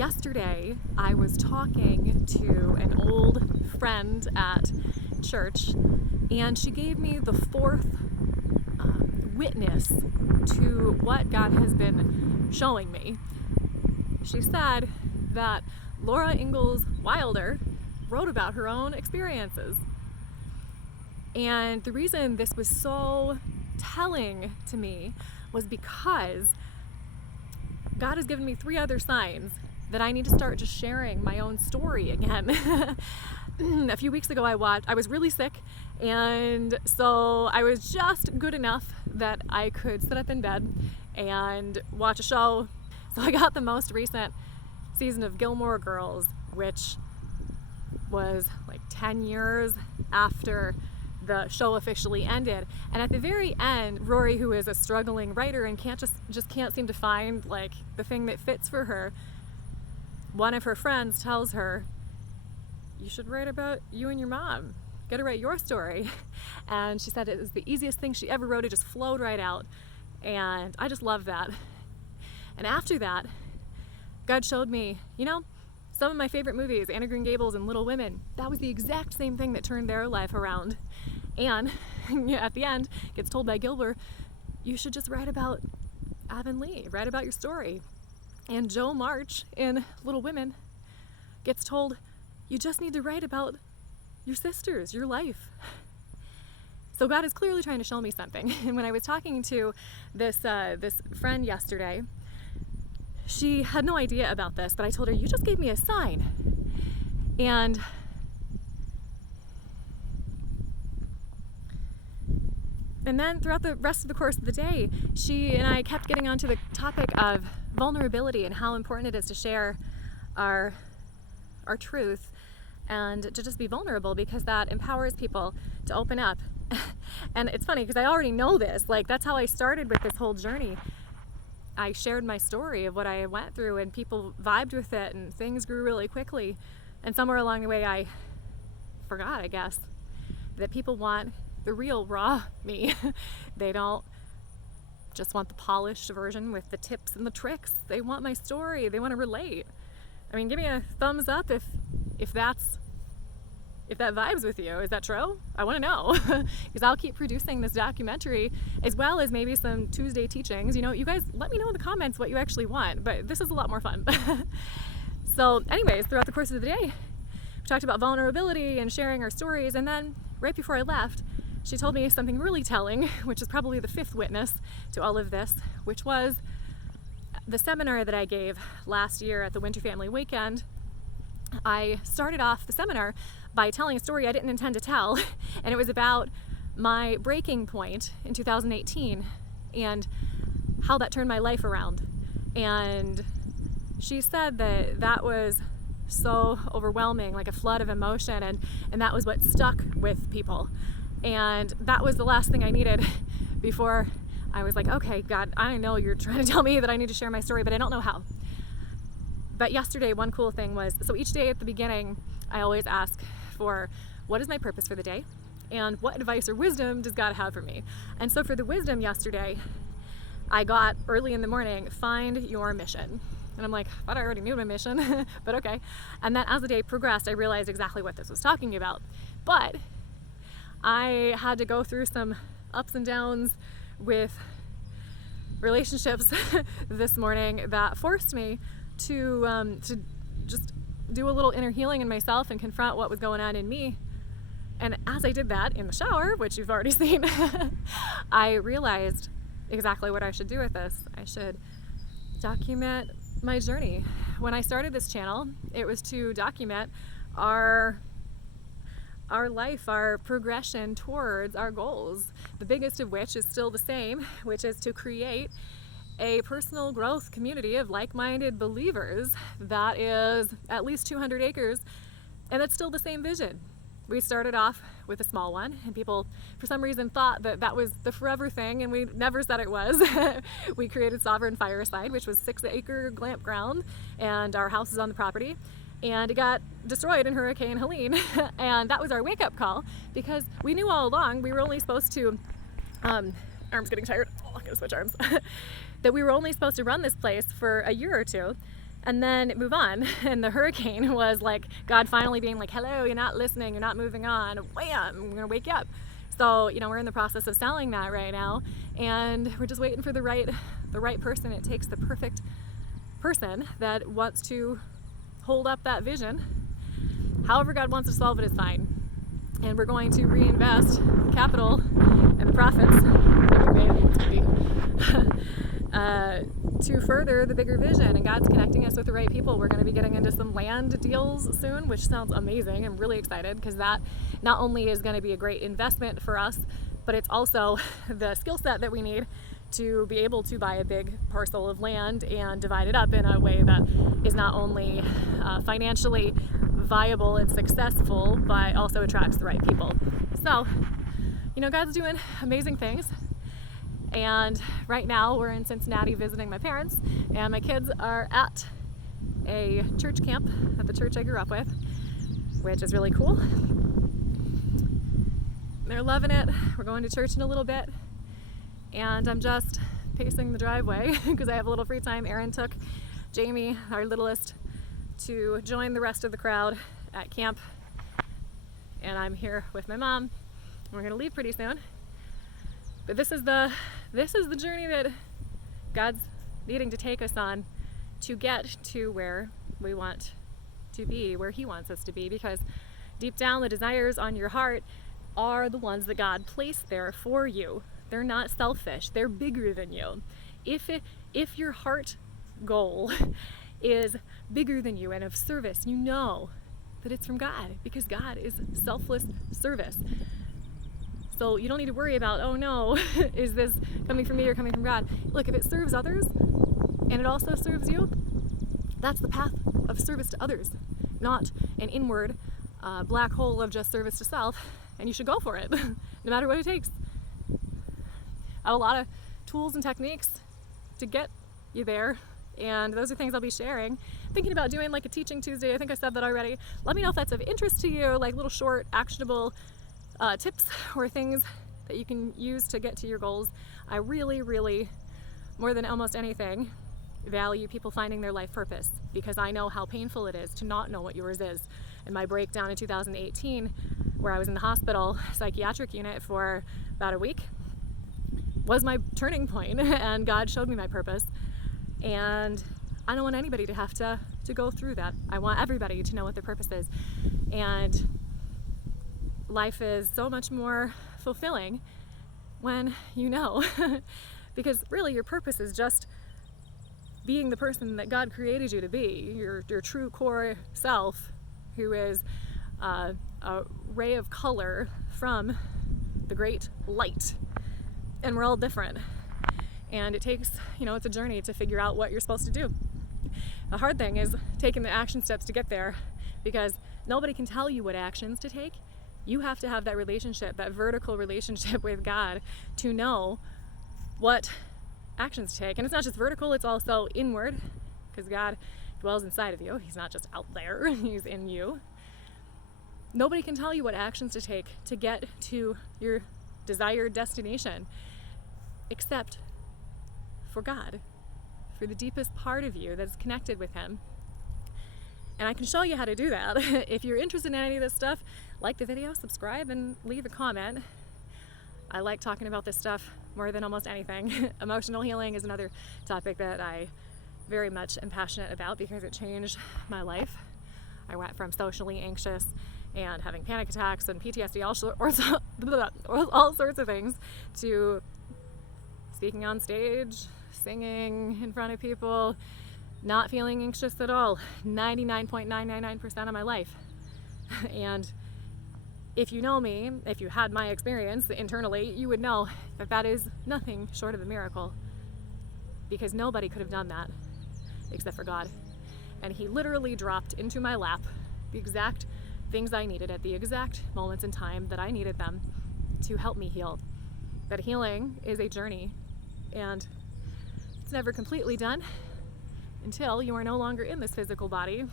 yesterday I was talking to an old friend at church, and she gave me the fourth witness to what God has been showing me. She said that Laura Ingalls Wilder wrote about her own experiences. And the reason this was so telling to me was because God has given me 3 other signs that I need to start just sharing my own story again. A few weeks ago I was really sick, and so I was just good enough that I could sit up in bed and watch a show. So I got the most recent season of Gilmore Girls, which was like 10 years after the show officially ended. And at the very end, Rory, who is a struggling writer and just can't seem to find like the thing that fits for her, one of her friends tells her, "You should write about you and your mom. Get to write your story." And she said it was the easiest thing she ever wrote. It just flowed right out. And I just love that. And after that, God showed me, some of my favorite movies, Anne of Green Gables and Little Women, that was the exact same thing that turned their life around. And at the end, gets told by Gilbert, "You should just write about Avonlea, write about your story." And Jo March in Little Women gets told, "You just need to write about your sisters, your life." So God is clearly trying to show me something. And when I was talking to this friend yesterday, she had no idea about this, but I told her, "You just gave me a sign." And then throughout the rest of the course of the day, she and I kept getting onto the topic of vulnerability and how important it is to share our truth and to just be vulnerable, because that empowers people to open up. And it's funny because I already know this. Like, that's how I started with this whole journey. I shared my story of what I went through, and people vibed with it, and things grew really quickly. And somewhere along the way, I forgot, I guess, that people want the real, raw me. They don't just want the polished version with the tips and the tricks. They want my story. They want to relate. I mean, give me a thumbs up if that vibes with you. Is that true? I want to know, because I'll keep producing this documentary as well as maybe some Tuesday teachings. You guys let me know in the comments what you actually want, but this is a lot more fun. So anyways, throughout the course of the day, we talked about vulnerability and sharing our stories. And then right before I left, she told me something really telling, which is probably the 5th witness to all of this, which was the seminar that I gave last year at the Winter Family Weekend. I started off the seminar by telling a story I didn't intend to tell, and it was about my breaking point in 2018 and how that turned my life around. And she said that was so overwhelming, like a flood of emotion, and that was what stuck with people. And that was the last thing I needed before I was like, okay, God, I know you're trying to tell me that I need to share my story, but I don't know how. But yesterday, one cool thing was, so each day at the beginning, I always ask for, what is my purpose for the day? And what advice or wisdom does God have for me? And so for the wisdom yesterday, I got early in the morning, find your mission. And I'm like, I thought I already knew my mission, but okay. And then as the day progressed, I realized exactly what this was talking about. But I had to go through some ups and downs with relationships this morning that forced me to just do a little inner healing in myself and confront what was going on in me. And as I did that in the shower, which you've already seen, I realized exactly what I should do with this. I should document my journey. When I started this channel, it was to document our life, our progression towards our goals, the biggest of which is still the same, which is to create a personal growth community of like-minded believers that is at least 200 acres, and it's still the same vision. We started off with a small one, and people for some reason thought that was the forever thing, and we never said it was. We created Sovereign Fireside, which was 6-acre glamp ground, and our house is on the property. And it got destroyed in Hurricane Helene. And that was our wake-up call, because we knew all along we were only supposed to, arms getting tired, oh, I'm gonna switch arms, that we were only supposed to run this place for a year or two. and then move on. And the hurricane was like God finally being like, hello, you're not listening, you're not moving on, wham, I'm gonna wake you up. So, you know, we're in the process of selling that right now, and we're just waiting for the right person. It takes the perfect person that wants to hold up that vision. However God wants to solve it is fine. And we're going to reinvest capital and the profits that we made to further the bigger vision. And God's connecting us with the right people. We're going to be getting into some land deals soon, which sounds amazing. I'm really excited because that not only is going to be a great investment for us, but it's also the skill set that we need to be able to buy a big parcel of land and divide it up in a way that is not only financially viable and successful, but also attracts the right people. So, you know, God's doing amazing things. And right now we're in Cincinnati visiting my parents, and my kids are at a church camp at the church I grew up with, which is really cool. They're loving it. We're going to church in a little bit, and I'm just pacing the driveway because I have a little free time. Erin took Jamie, our littlest, to join the rest of the crowd at camp, and I'm here with my mom. We're gonna leave pretty soon, but this is the journey that God's needing to take us on to get to where we want to be, where He wants us to be, because deep down the desires on your heart are the ones that God placed there for you. They're not selfish, they're bigger than you. If your heart goal is bigger than you and of service, you know that it's from God, because God is selfless service. So you don't need to worry about, oh no, is this coming from me or coming from God? Look, if it serves others and it also serves you, that's the path of service to others, not an inward black hole of just service to self, and you should go for it, no matter what it takes. I have a lot of tools and techniques to get you there, and those are things I'll be sharing. Thinking about doing like a Teaching Tuesday. I think I said that already. Let me know if that's of interest to you, like little short, actionable tips or things that you can use to get to your goals. I really, really, more than almost anything, value people finding their life purpose, because I know how painful it is to not know what yours is. And my breakdown in 2018, where I was in the hospital psychiatric unit for about a week, was my turning point, and God showed me my purpose. And I don't want anybody to have to go through that. I want everybody to know what their purpose is. And life is so much more fulfilling when you know, because really your purpose is just being the person that God created you to be, your true core self, who is a ray of color from the great light. And we're all different. And it takes, it's a journey to figure out what you're supposed to do. The hard thing is taking the action steps to get there, because nobody can tell you what actions to take. You have to have that relationship, that vertical relationship with God, to know what actions to take. And it's not just vertical, it's also inward, because God dwells inside of you. He's not just out there, He's in you. Nobody can tell you what actions to take to get to your desired destination, except for God, for the deepest part of you that's connected with Him. And I can show you how to do that. If you're interested in any of this stuff, like the video, subscribe, and leave a comment. I like talking about this stuff more than almost anything. Emotional healing is another topic that I very much am passionate about, because it changed my life. I went from socially anxious and having panic attacks and PTSD, all sorts of things, to speaking on stage, singing in front of people, not feeling anxious at all 99.999% of my life. And if you know me, if you had my experience internally, you would know that that is nothing short of a miracle, because nobody could have done that except for God. And He literally dropped into my lap the exact things I needed at the exact moments in time that I needed them to help me heal. But healing is a journey, and it's never completely done until you are no longer in this physical body.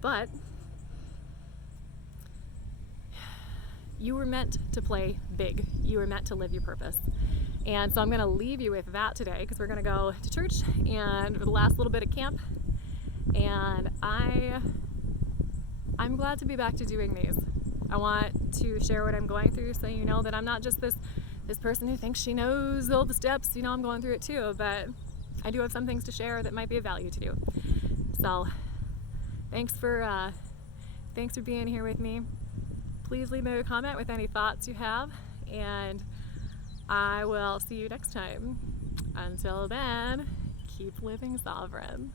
But you were meant to play big. You were meant to live your purpose. And so I'm going to leave you with that today, because we're going to go to church, and for the last little bit of camp, And I'm glad to be back to doing these. I want to share what I'm going through so you know that I'm not just this person who thinks she knows all the steps. You know, I'm going through it too, but I do have some things to share that might be of value to you. So thanks for being here with me. Please leave me a comment with any thoughts you have, and I will see you next time. Until then, keep living sovereign.